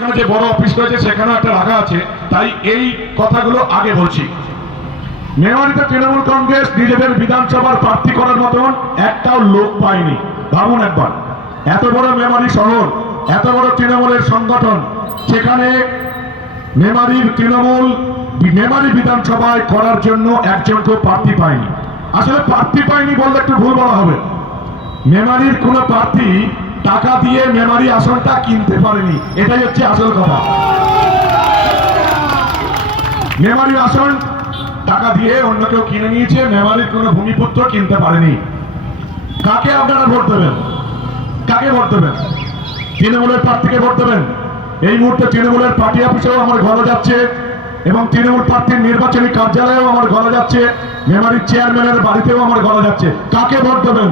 এখানে যে বড় অফিস রয়েছে সেখানে একটা রাখা আছে, তাই এই কথাগুলো আগে বলছি। মেমারিতে তৃণমূল কংগ্রেস নিজেদের বিধানসভার প্রার্থী করার মতন একটাও লোক পায়নি। ভাবুন একবার, এত বড় মেমারি শহর, এত বড় তৃণমূলের সংগঠন, সেখানে মেমারি বিধানসভায় করার জন্য একজনকেও প্রার্থী পায়নি। আসলে প্রার্থী পায়নি বললে একটু ভুল বলা হবে। মেমারির কোন প্রার্থী টাকা দিয়ে মেমারি আসনটা কিনতে পারেনি, এটাই হচ্ছে আসল কথা। মেমারির আসন টাকা দিয়ে অন্য কেউ কিনে নিয়েছে, মেমারির কোন ভূমিপুত্র কিনতে পারেনি। কাকে আপনারা ভোট দেবেন? কাকে ভোট দেবেন? তৃণমূলের প্রার্থীকে ভোট দেবেন। এই মুহূর্তে তৃণমূলের পার্টি অফিসেও আমার গলা যাচ্ছে এবং তৃণমূল প্রার্থীর নির্বাচনী কার্যালয়েও আমার গলা যাচ্ছে, মেমারির চেয়ারম্যানের বাড়িতেও আমার গলা যাচ্ছে। কাকে ভোট দেবেন?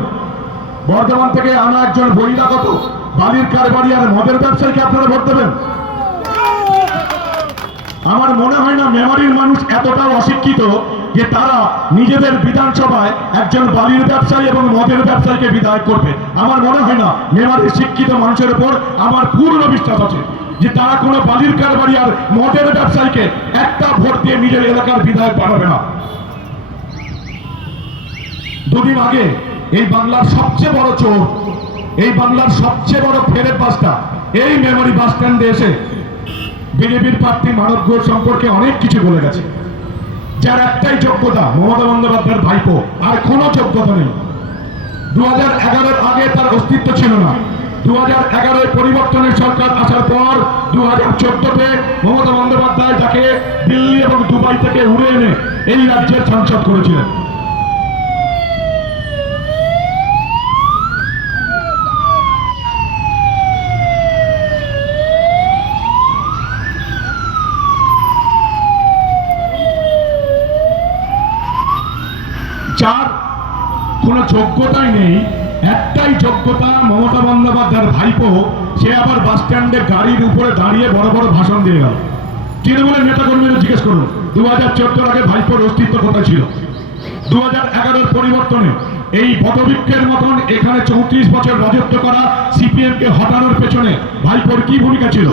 বর্ধমান থেকে আনা একজন বহিরাগত বালির কারবারি আর মদের ব্যবসায়ীকে আপনারা ভোট দেবেন? আমার মনে হয় না মেমারির মানুষ এতটাও অশিক্ষিত যে তারা নিজেদের বিধানসভায় একজন বালির ব্যবসায়ী এবং মদের ব্যবসায়ীকে বিধায়ক করবে। আমার মনে হয় না। মেমারির শিক্ষিত মানুষের উপর আমার পূর্ণ বিশ্বাস আছে যে তারা কোনো বালির কারবারি আর মদের ব্যবসায়ীকে একটা ভোট দিয়ে নিজের এলাকার বিধায়ক বানাবে না। দুদিন আগে এই বাংলার সবচেয়ে বড় চোর, এই বাংলার সবচেয়ে বড় ফেরেব বাসটা এই মেমারি বাস স্ট্যান্ডে এসে বিজেপির প্রার্থী মানব ঘোষ সম্পর্কে অনেক কিছু বলে গেছে, যার একটাই যোগ্যতা মমতা বন্দ্যোপাধ্যায়ের ভাইপো, আর কোনো যোগ্যতা নেই। 2011-এর আগে তার অস্তিত্ব ছিল না। 2011-এ পরিবর্তনের সরকার আসার পর 2014-তে মমতা বন্দ্যোপাধ্যায় যাকে দিল্লি এবং দুবাই থেকে উড়ে এনে এই রাজ্যের সাংসদ করেছিলেন। যার কোনো যোগ্যতাই নেই, একটাই যোগ্যতা মমতা বন্দ্যোপাধ্যায়ের ভাইপো, সে আবার বাস স্ট্যান্ডে গাড়ির উপরে দাঁড়িয়ে বড় বড় ভাষণ দিয়ে গেল। তৃণমূলের নেতাকর্মীরা জিজ্ঞেস করুন 2014-এর আগে ভাইপোর অস্তিত্ব কোথায় ছিল? 2011-এর পরিবর্তনে এই বটবৃক্ষের মতন এখানে 34 বছর রাজত্ব করা সিপিএমকে হটানোর পেছনে ভাইপোর কি ভূমিকা ছিল?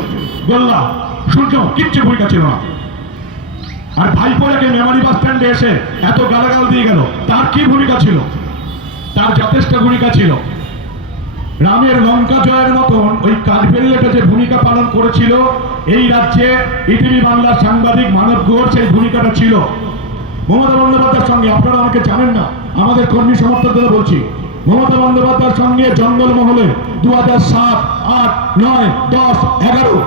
গোল্লা সূর্য কিচ্ছু ভূমিকা ছিল না। আর ভাইপোকে মেমারি বাস স্ট্যান্ডে এসে এত গালাগাল দিয়ে গেল, তার কি ভূমিকা ছিল? তার যথেষ্ট ভূমিকা ছিল। রামের লঙ্কা জয়ের মতন ওই কাঠবেরিয়াটা যে ভূমিকা পালন করেছিল এই রাজ্যে ইটিভি বাংলার সাংবাদিক মানব ঘোষ, সেই ভূমিকাটা ছিল মমতা বন্দ্যোপাধ্যায়ের সঙ্গে। আপনারা আমাকে জানেন না, আমাদের কর্মী সমর্থকদের বলছি, মমতা বন্দ্যোপাধ্যায়ের সঙ্গে জঙ্গলমহলে 2007, 8, 9, 10, 11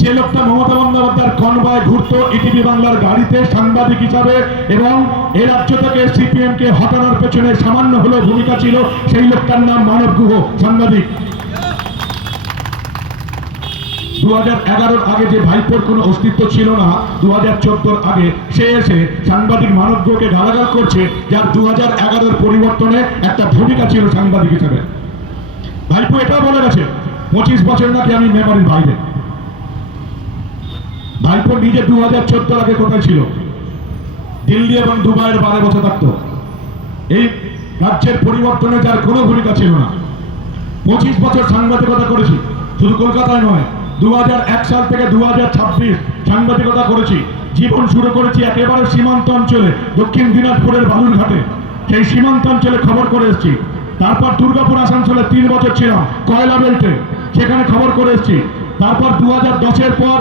যে লোকটা মমতা বন্দ্যোপাধ্যায়ের কনভয়ে ঘুরতো ইটিভি বাংলার গাড়িতে সাংবাদিক হিসাবে এবং এই রাজ্য থেকে সিপিএমকে হটানোর পেছনে সামান্য হলেও ভূমিকা ছিল, সেই লোকটার নাম মানব গুহ, সাংবাদিক। 2011-এর আগে যে ভাইপোর কোনো অস্তিত্ব ছিল না, 2014-এর আগে সে এসে সাংবাদিক মানব গুহকে গালাগাল করছে, যার 2011-এর পরিবর্তনে একটা ভূমিকা ছিল সাংবাদিক হিসাবে। ভাইপো এটাও বলে গেছে 25 বছর নাকি আমি মেমারির বাইরে। ভাইপো নিজে 2014-এর আগে কোথায় ছিল? দিল্লি এবং দুবাইয়ের 12 বছর থাকতো। এই রাজ্যের পরিবর্তনে যার কোনো ভূমিকা ছিল না। 25 বছর সাংবাদিকতা করেছি, শুধু কলকাতায় নয়, 2001 সাল থেকে 2026 সাংবাদিকতা করেছি। জীবন শুরু করেছি একেবারে সীমান্ত অঞ্চলে, দক্ষিণ দিনাজপুরের বালুরঘাটে, সেই সীমান্ত অঞ্চলে খবর করে এসেছি। তারপর দুর্গাপুর আসানসোলে 3 বছর ছিলাম, কয়লা বেল্টে, সেখানে খবর করে এসেছি। তারপর 2010-এর পর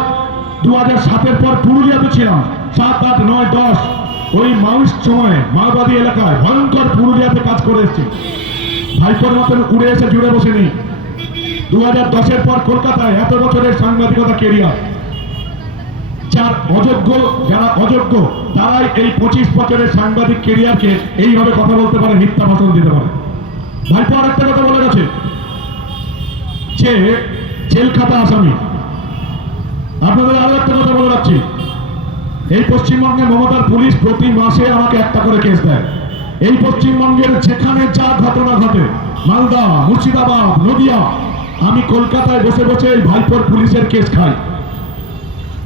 2007-এর পর পুরুলিয়াতে ছিলাম, 7, 8, 9, 10 ওই মাওয়িস্ট সময়ে মাওবাদী এলাকায় ভয়ঙ্কর পুরুলিয়াতে কাজ করে এসেছি। ভাইপোর মতন উড়ে এসে জুড়ে বসেনি। 2010-এর পর কলকাতায় এত বছরের সাংবাদিকতা কেরিয়ার। যারা অযোগ্য তারাই এই 25 বছরের সাংবাদিক কেরিয়ারকে এইভাবে কথা বলতে পারে, মিথ্যা ভাষণ দিতে পারে। ভাইপো আর একটা কথা বলে গেছে যে জেল খাতা আসামি। আপনাদের আরো একটা কথা বলে রাখছি, এই পশ্চিমবঙ্গে মমতার পুলিশ প্রতি মাসে আমাকে একটা করে কেস দেয়। এই পশ্চিমবঙ্গের যেখানে যা ঘটনা ঘটে, মালদা, মুর্শিদাবাদ, নদিয়া, আমি কলকাতায় বসে বসে এই ভাইপোর পুলিশের কেস খাই।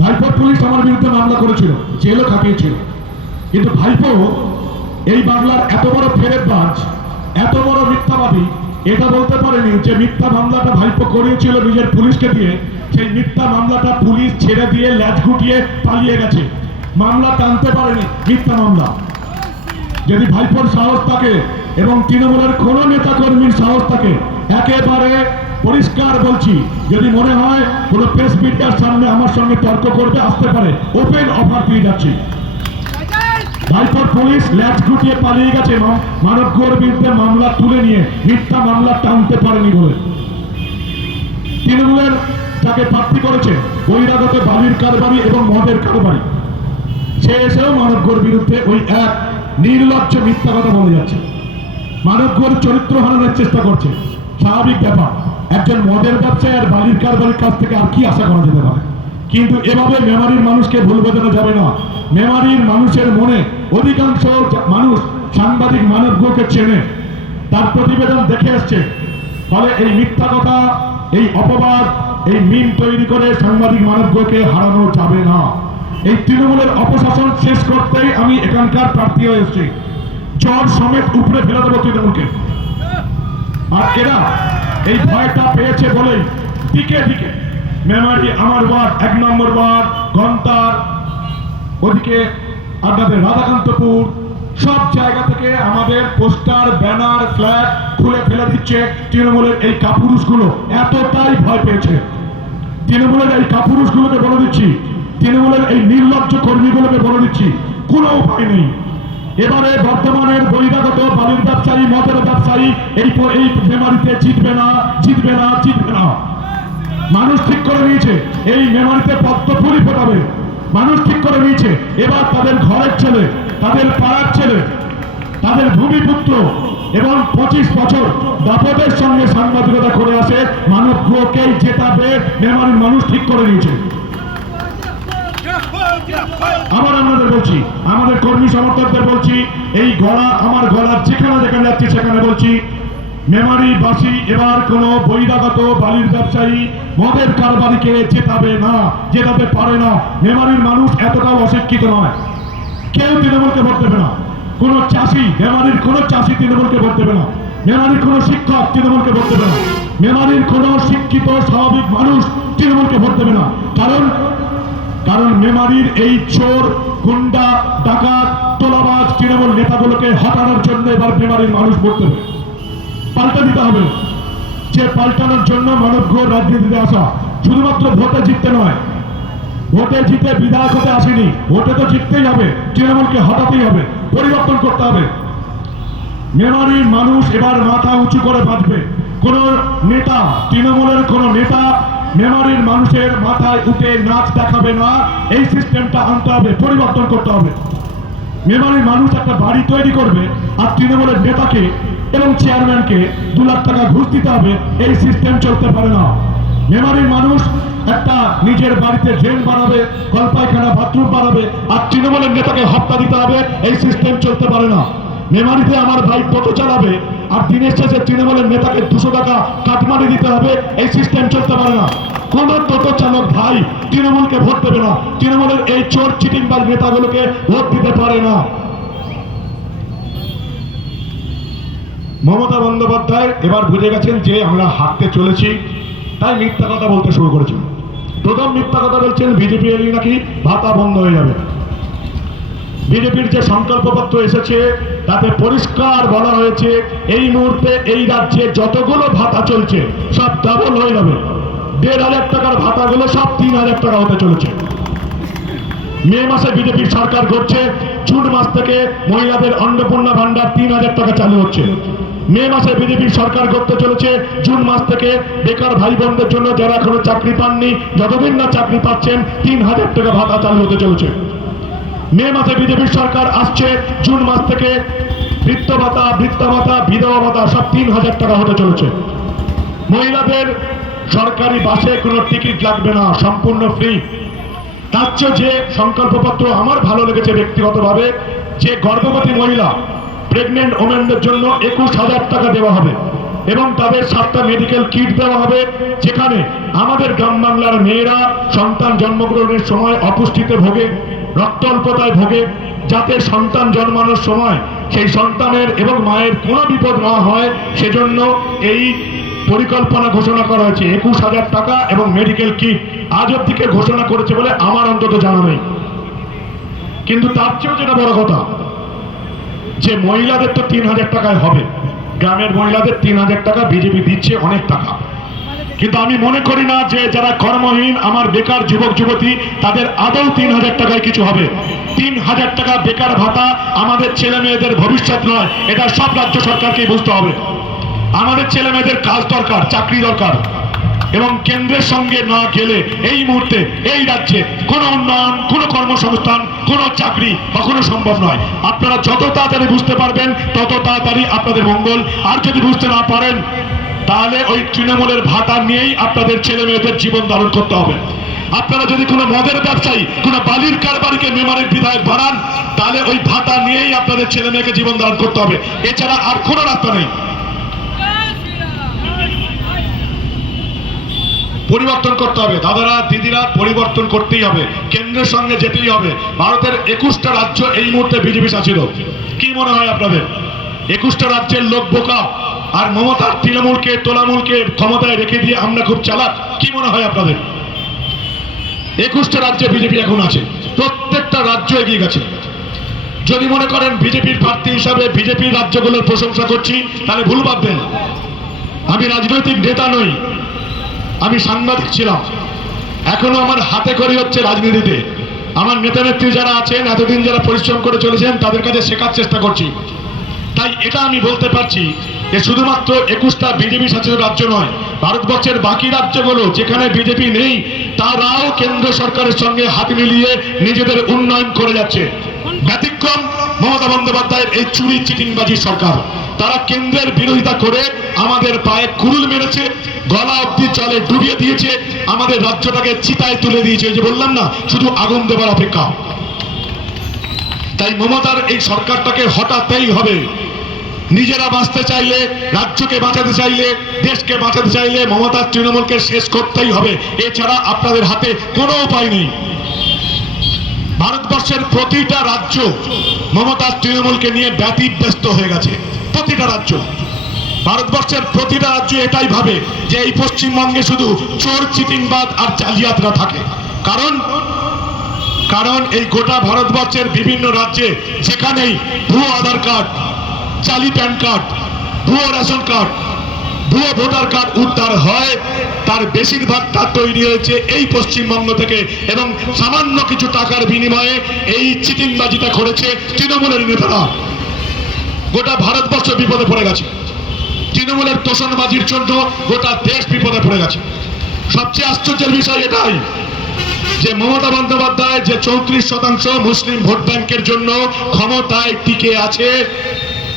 ভাইপোর পুলিশ আমার বিরুদ্ধে মামলা করেছিল, জেলও খাটিয়েছিল। কিন্তু ভাইপো এই বাংলার এত বড় ফেরেববাজ, এত বড় মিথ্যাবাদী, এটা বলতে পারেনি যে মিথ্যা মামলাটা ভাইপো করিয়েছিল নিজের পুলিশকে দিয়ে, সেই মিথ্যা মামলাটা পুলিশ ছেড়ে দিয়ে ল্যাজ গুটিয়ে পালিয়ে গেছে, মামলা টানতে পারেনি, মিথ্যা মামলা। যদি ভাইপোর সাহস থাকে এবং তৃণমূলের কোনো নেতা কর্মীর সাহস থাকে, একেবারে পরিষ্কার বলছি, যদি মনে হয় কোনো প্রেস মিডিয়ার সামনে আমার সঙ্গে তর্ক করবে, আসতে পারে, ওপেন অফার দিয়ে যাচ্ছি। ভাইপোর পুলিশ ল্যাজ গুটিয়ে পালিয়ে গেছে মানব গুহর বিরুদ্ধে মামলা তুলে নিয়ে, মিথ্যা মামলা টানতে পারেনি বলে। তৃণমূলের যাকে প্রার্থী করেছে বহিরাগত বালির কারবারি এবং মদের কারবারি, সে এসেও মানব গুহর বিরুদ্ধে ওই এক নির্লজ্জ মিথ্যা কথা বলে যাচ্ছে, মানব গুহর চরিত্র হারানোর চেষ্টা করছে। স্বাভাবিক ব্যাপার, একজন মদের ব্যবসায়ী আর বালির কারবারির কাছ থেকে আর কি আশা করা যেতে পারে? কিন্তু এভাবে মেমারির মানুষকে ভুল বোঝানো যাবে না। মেমারির মানুষের মনে অধিকাংশ মানুষ সাংবাদিক মানব গুহকে চেনে, তার প্রতিবেদন দেখে আসছে। ফলে এই মিথ্যা কথা, এই অপবাদ, এই মিম তৈরি করে সাংবাদিক মানব গুহকে হারানো যাবে না। এই তৃণমূলের অপশাসন শেষ করতেই আমি এখানকার প্রার্থী হয়ে এসেছি। চর সমেত উপরে ফেলে দেবো তৃণমূলকে। আর এরা এই ভয়টা পেয়েছে বলেই দিকে দিকে মেমারি আমার ওয়ার্ড, 1 নম্বর ওয়ার্ড, ঘন্টার ওদিকে আপনাদের রাধাকান্তপুর, সব জায়গা থেকে আমাদের পোস্টার, ব্যানার, ফ্ল্যাগ খুলে ফেলে দিচ্ছে তৃণমূলের এই কাপুরুষগুলো। এতটাই ভয় পেয়েছে তৃণমূলের এই কাপুরুষগুলোকে বলে দিচ্ছি, তৃণমূলের এই নির্লজ্জ কর্মীগুলোকে বলে দিচ্ছি, কোনো উপায় নেই। এবারে বর্তমানের বহিরাগত বালির ব্যবসায়ী, মদের ব্যবসায়ী এই মেমারিতে জিতবে না, জিতবে না, জিতবে না। মানুষ ঠিক করে নিয়েছে এই মেমারিতে পদ্ম ফুলই ফোটাবে। মানুষ ঠিক করে নিয়েছে এবার তাদের ঘরের ছেলে, তাদের পাড়ার ছেলে, তাদের ভূমিপুত্র এবং 25 বছর দাপটের সঙ্গে সাংবাদিকতা করে আসে মানব গুহকেই জেতাবে মেমারির মানুষ ঠিক করে নিয়েছে। আবার আমাদের বলছি, আমাদের কর্মী সমর্থকদের বলছি, এই গলা আমার গলার যেখানে যেখানে যাচ্ছি সেখানে বলছি, মেমারিবাসী এবার কোন বহিরাগত বালির ব্যবসায়ী, মদের কারবারিকে জেতাবে না, জেতাতে পারে না। মেমারির মানুষ এতটাও অশিক্ষিত নয়, কেউ তৃণমূলকে ভোট দেবে না। কোন চাষি, মেমারির কোন চাষি তৃণমূলকে ভোট দেবে না। মেমারির কোন শিক্ষক তৃণমূলকে ভোট দেবে না। মেমারির কোন শিক্ষিত স্বাভাবিক মানুষ তৃণমূলকে ভোট দেবে না। কারণ মেমারির এই চোর, গুন্ডা, ডাকাত, তোলাবাজ তৃণমূল নেতাগুলোকে হটানোর জন্য এবার মেমারির মানুষ ভোট দেবে। পাল্টা দিতে হবে, যে পাল্টানোর জন্য মানব গুহ রাজনীতিতে আসা। শুধুমাত্র ভোটে জিততে নয়, ভোটে জিতে বিধায়ক হতে আসেনি, ভোটে তো জিততেই হবে, তৃণমূলকে হটাতেই হবে, পরিবর্তন করতে হবে। মেমারির মানুষ এবার মাথা উঁচু করে বাঁচবে। কোন নেতা, তৃণমূলের কোন নেতা মেমারির মানুষের মাথায় উঠে নাচ দেখাবে না। এই সিস্টেমটা আনতে হবে, পরিবর্তন করতে হবে। মেমারির মানুষ একটা বাড়ি তৈরি করবে আর তৃণমূলের নেতাকে এবং চেয়ারম্যানকে 2 লাখ টাকা ঘুষ দিতে হবে, এই সিস্টেম চলতে পারে না। মেমারির মানুষ একটা নিজের বাড়িতে ড্রেন বানাবে, কলপায়খানা, বাথরুম বানাবে, আর তৃণমূলের নেতাকে হত্যা দিতে হবে, এই সিস্টেম চলতে পারে না। মেমারিতে আমার ভাই টোটো চালাবে আর দিনের শেষে তৃণমূলের নেতাকে 200 টাকা কাটমানি দিতে হবে, এই সিস্টেম চলতে পারে না। কোন টোটো চালক ভাই তৃণমূলকে ভোট দেবে না, তৃণমূলের এই চোর চিটিংবাজ নেতাগুলোকে ভোট দিতে পারে না। মমতা বন্দ্যোপাধ্যায় এবার বুঝে গেছেন যে আমরা হাঁটতে চলেছি, তাই মিথ্যা কথা বলতে শুরু করেছেন। প্রথম মিথ্যা কথা বলছেন বিজেপি এলে নাকি ভাতা বন্ধ হয়ে যাবে। বিজেপির যে সংকল্পপত্র এসেছে তাতে পরিষ্কার বলা হয়েছে এই মুহূর্তে এই রাজ্যে যতগুলো ভাতা চলছে সব ডাবল হয়ে যাবে। 1,500 টাকার ভাতাগুলো সব 3,000 টাকা হতে চলেছে। মে মাসে বিজেপির সরকার করছে, জুন মাস থেকে মহিলাদের অন্নপূর্ণা ভান্ডার 3,000 টাকা চালু হচ্ছে। মে মাসে বিজেপির সরকার করতে চলেছে, জুন মাস থেকে বেকার ভাই বোনদের জন্য যারা এখনো চাকরি পাননি, যতদিন না চাকরি পাচ্ছেন 3,000 টাকা ভাতা চালু হতে চলেছে। মে মাসে বিজেপির সরকার আসছে, জুন মাস থেকে বৃদ্ধ ভাতা, বৃদ্ধা ভাতা, বিধবা ভাতা সব 3,000 টাকা হতে চলেছে। মহিলাদের সরকারি বাসে কোনো টিকিট লাগবে না, সম্পূর্ণ ফ্রি। তার চেয়ে যে সংকল্পপত্র আমার ভালো লেগেছে ব্যক্তিগতভাবে, যে গর্ভবতী মহিলা, প্রেগনেন্ট ওমেনদের জন্য 21,000 টাকা দেওয়া হবে এবং তাদের 7টা মেডিকেল কিট দেওয়া হবে, যেখানে আমাদের গ্রাম বাংলার মেয়েরা সন্তান জন্মগ্রহণের সময় অপুষ্টিতে ভোগে, রক্ত অল্পতায় ভোগে, যাতে সন্তান জন্মানোর সময় সেই সন্তানের এবং মায়ের কোনো বিপদ না হয়, সেজন্য এই পরিকল্পনা ঘোষণা করা হয়েছে 21,000 টাকা এবং মেডিকেল কিট আজ অব্দিকে ঘোষণা করেছে বলে আমার অন্তত জানা নেই। কিন্তু তার চেয়েও যেটা বড় কথা, যে মহিলাদের তো 3,000 টাকায় হবে, গ্রামের মহিলাদের 3,000 টাকা বিজেপি দিচ্ছে, অনেক টাকা। কিন্তু আমি মনে করি না যে যারা কর্মহীন আমার বেকার যুবক যুবতী তাদের আদৌ 3,000 টাকায় কিছু হবে। 3,000 টাকা বেকার ভাতা আমাদের ছেলে মেয়েদের ভবিষ্যৎ নয়, এটা সব রাজ্য সরকারকেই বুঝতে হবে। আমাদের ছেলে মেয়েদের কাজ দরকার, চাকরি দরকার, এবং কেন্দ্রের সঙ্গে না গেলে এই মুহূর্তে এই রাজ্যে কোনো উন্নয়ন, কোনো কর্মসংস্থান, কোনো চাকরি কখনো সম্ভব নয়। আপনারা যত তাড়াতাড়ি বুঝতে পারবেন তত তাড়াতাড়ি আপনাদের মঙ্গল। আর যদি বুঝতে না পারেন তাহলে ওই তৃণমূলের ভাতা নিয়েই আপনাদের ছেলে মেয়েদের জীবন ধারণ করতে হবে। আপনারা যদি কোনো মদের ব্যবসায়ী, কোনো বালির কারবারিকে মেমারির বিধায়ক বানান, তাহলে ওই ভাতা নিয়েই আপনাদের ছেলে মেয়েকে জীবন ধারণ করতে হবে, এছাড়া আর কোনো রাস্তা নেই। পরিবর্তন করতে হবে দাদারা দিদিরা, পরিবর্তন করতেই হবে, কেন্দ্রের সঙ্গে যেতেই হবে। ভারতের 21টা রাজ্য এই মুহূর্তে বিজেপি শাসিত। কি মনে হয় আপনাদের 21টা রাজ্যের লোক বোকা আর মমতার তৃণমূলকে তোলামূলকে ক্ষমতায় রেখে দিয়ে আমরা খুব চালাক? কি মনে হয় আপনাদের? 21টা রাজ্যে বিজেপি এখন আছে, প্রত্যেকটা রাজ্য এগিয়ে গেছে। যদি মনে করেন বিজেপির প্রার্থী হিসাবে বিজেপির রাজ্যগুলোর প্রশংসা করছি তাহলে ভুল ভাববেন। আমি রাজনৈতিক নেতা নই, আমি সাংবাদিক ছিলাম, এখনো আমার হাতে খড়ি হচ্ছে রাজনীতিতে। আমার নেতা নেত্রী যারা আছেন, এতদিন যারা পরিশ্রম করে চলেছেন, তাদের কাছে শেখার চেষ্টা করছি। তাই এটা আমি বলতে পারছি যে শুধুমাত্র 21টা বিজেপি শাসিত রাজ্য নয়, ভারতবর্ষের বাকি রাজ্যগুলো যেখানে বিজেপি নেই তারাও কেন্দ্র সরকারের সঙ্গে হাত মিলিয়ে নিজেদের উন্নয়ন করে যাচ্ছে। ব্যতিক্রম মমতা বন্দ্যোপাধ্যায়ের এই চুরি চিটিংবাজির সরকার। তারা কেন্দ্রের বিরোধিতা করে আমাদের পায়ে কুড়ুল মেরেছে, গলা অব্দি জলে ডুবিয়ে দিয়েছে, আমাদের রাজ্যটাকে চিতায় তুলে দিয়েছে। যে বললাম না, শুধু আগুন দেবার অপেক্ষা। তাই মমতার এই সরকারটাকে হটাতেই হবে। নিজেরা বাঁচতে চাইলে, রাজ্যকে বাঁচাতে চাইলে, দেশকে বাঁচাতে চাইলে মমতার তৃণমূলকে শেষ করতেই হবে, এছাড়া আপনাদের হাতে কোনো উপায় নেই। ভারতবর্ষের প্রতিটা রাজ্য মমতার তৃণমূলকে নিয়ে ব্যতিব্যস্ত হয়ে গেছে। প্রতিটা রাজ্য, ভারতবর্ষের প্রতিটা রাজ্য এটাই ভাবে যে এই পশ্চিমবঙ্গে শুধু চোর চিটিংবাজ আর জালিয়াতরা থাকে। কারণ এই গোটা ভারতবর্ষের বিভিন্ন রাজ্যে যেখানেই ভুয়ো আধার কার্ড, জালি প্যান কার্ড, ভুয়ো রেশন কার্ড, ভুয়ো ভোটার কার্ড উদ্ধার হয়, তার বেশিরভাগটা তৈরি হয়েছে এই পশ্চিমবঙ্গ থেকে, এবং সামান্য কিছু টাকার বিনিময়ে এই চিটিংবাজিটা করেছে তৃণমূলের নেতারা। গোটা ভারতবর্ষ বিপদে পড়ে গেছে, তৃণমূলের তোষণবাজির জন্য গোটা দেশ বিপদে পড়ে গেছে। সবচেয়ে আশ্চর্যের বিষয় এটাই যে মমতা বন্দ্যোপাধ্যায় যে 34% মুসলিম ভোট ব্যাংকের জন্য ক্ষমতায় টিকে আছে,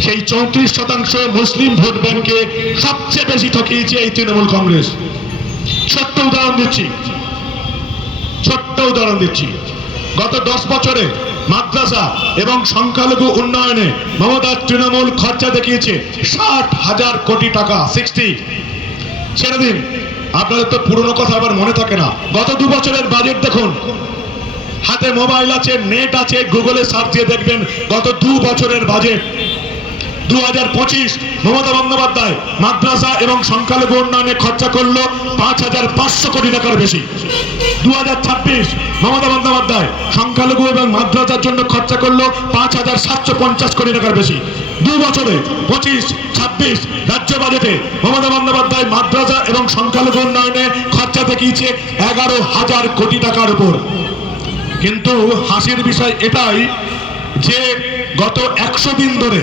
সেই 34% মুসলিম ভোট ব্যাংকে সবচেয়ে বেশি ঠকিয়েছে এই তৃণমূল কংগ্রেস। ছোট্ট উদাহরণ দিচ্ছি, গত 10 বছরে মাদ্রাসা এবং সংখ্যালঘু উন্নয়নে মমতার তৃণমূল খরচা দেখিয়েছে 60,000 কোটি টাকা। 60 ছেড়ে দিন, আপনাদের তো পুরনো কথা আবার মনে থাকে না। গত 2 বছরের বাজেট দেখুন, হাতে মোবাইল আছে, নেট আছে, গুগলে সার্চ দিয়ে দেখবেন গত 2 বছরের বাজেট। 2025 মমতা বন্দ্যোপাধ্যায় মাদ্রাসা এবং সংখ্যালঘু উন্নয়নে খরচা করলো 5,500 কোটি টাকার বেশি। 2026 মমতা বন্দ্যোপাধ্যায় সংখ্যালঘু এবং মাদ্রাসার জন্য খরচা করলো 5,750 কোটি টাকার বেশি। 2 বছরে 25-26 রাজ্য বাজেটে মমতা বন্দ্যোপাধ্যায় মাদ্রাসা এবং সংখ্যালঘু উন্নয়নে খরচা দেখিয়েছে 11,000 কোটি টাকার উপর। কিন্তু হাসির বিষয় এটাই যে গত 100 দিন ধরে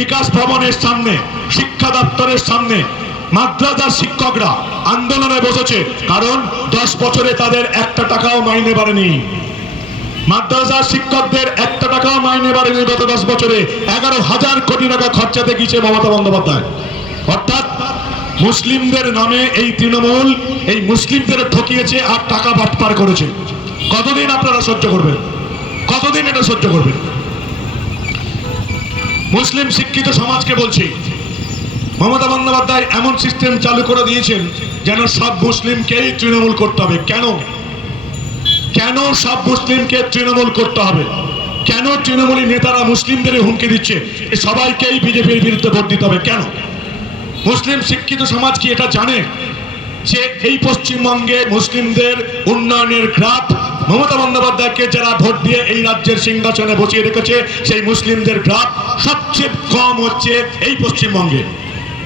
বিকাশ ভবনের সামনে, শিক্ষা দপ্তরের সামনে মাদ্রাসার শিক্ষকরা আন্দোলনে বসেছে, কারণ 10 বছরে তাদের 1 টাকাও মাইনে বাড়েনি। মাদ্রাসার শিক্ষকদের 1 টাকাও মাইনে বাড়েনি গত 10 বছরে। 11,000 কোটি টাকা খরচা দেখিয়েছে মমতা বন্দ্যোপাধ্যায়। অর্থাৎ মুসলিমদের নামে এই তৃণমূল এই মুসলিমদের ঠকিয়েছে আর টাকা বাটপার করেছে। কতদিন আপনারা সহ্য করবেন? কতদিন এটা সহ্য করবেন? মুসলিম শিক্ষিত সমাজকে বলছি, মমতা বন্দ্যোপাধ্যায় এমন সিস্টেম চালু করে দিয়েছেন যেন সব মুসলিমকেই তৃণমূল করতে হবে। কেন সব মুসলিমকে তৃণমূল করতে হবে? কেন তৃণমূলী নেতারা মুসলিমদের হুমকি দিচ্ছে সবাইকেই বিজেপির বিরুদ্ধে ভোট দিতে হবে? কেন? মুসলিম শিক্ষিত সমাজ কি এটা জানে যে এই পশ্চিমবঙ্গে মুসলিমদের উন্নয়নের গ্রাফ মমতা বন্দ্যোপাধ্যায়কে যারা ভোট দিয়ে এই রাজ্যের সিংহাসনে বসিয়ে রেখেছে সেই মুসলিমদের গ্রাফ সবচেয়ে কম হচ্ছে এই পশ্চিমবঙ্গে।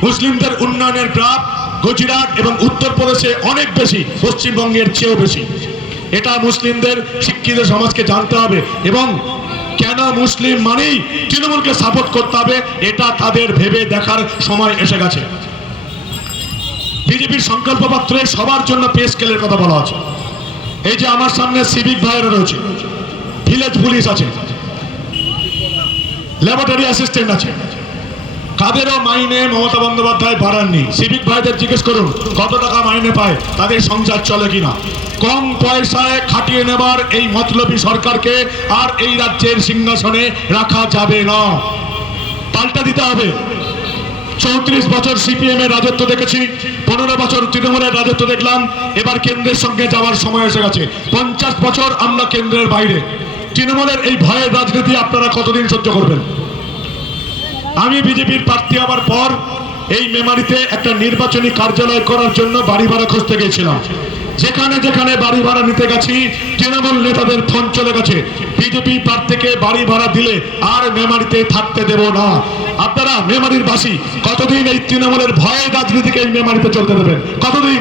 মুসলিমদের উন্নয়নের গ্রাফ গুজরাট এবং উত্তরপ্রদেশে অনেক বেশি, পশ্চিমবঙ্গের চেয়েও বেশি। এটা মুসলিমদের শিক্ষিত সমাজকে জানতে হবে এবং কেন মুসলিম মানেই তৃণমূলকে সাপোর্ট করতে হবে এটা তাদের ভেবে দেখার সময় এসে গেছে। বিজেপির সংকল্পপত্রে সবার জন্য পে স্কেলের কথা বলা আছে। এই যে আমার সামনে সিভিক ভাইয়েরা রয়েছে, ভিলেজ পুলিশ আছে, ল্যাবরেটরি অ্যাসিস্ট্যান্ট আছে, কাদেরও মাইনে মমতা বন্দ্যোপাধ্যায় বাড়াননি। সিভিক ভাইদের জিজ্ঞেস করুন কত টাকা মাইনে পায়, তাদের সংসার চলে কিনা। কম পয়সায় খাটিয়ে নেবার এই মতলবী সরকারকে আর এই রাজ্যের সিংহাসনে রাখা যাবে না, পাল্টা দিতে হবে। 34 বছর সিপিএম এর রাজত্ব দেখেছি, 15 বছর তৃণমূলের রাজত্ব দেখলাম, এবার কেন্দ্রের সঙ্গে যাওয়ার সময় এসে গেছে। 50 বছর আমরা কেন্দ্রের বাইরে। তৃণমূলের এই ভয়ের রাজনীতি আপনারা কতদিন সহ্য করবেন? আমি বিজেপির প্রার্থী হওয়ার পর এই মেমারিতে একটা নির্বাচনী কার্যালয় করার জন্য বাড়ি ভাড়া খুঁজতে গেছিলাম। যেখানে যেখানে বাড়ি ভাড়া নিতে গেছি তৃণমূল নেতাদের ফোন চলে গেছে, বিজেপি প্রার্থীকে বাড়ি ভাড়া দিলে আর মেমারিতে থাকতে দেব না। আপনারা মেমারির বাসী কতদিন এই তৃণমূলের ভয়ের রাজনীতিকে এই মেমারিতে চলতে দেবেন? কতদিন?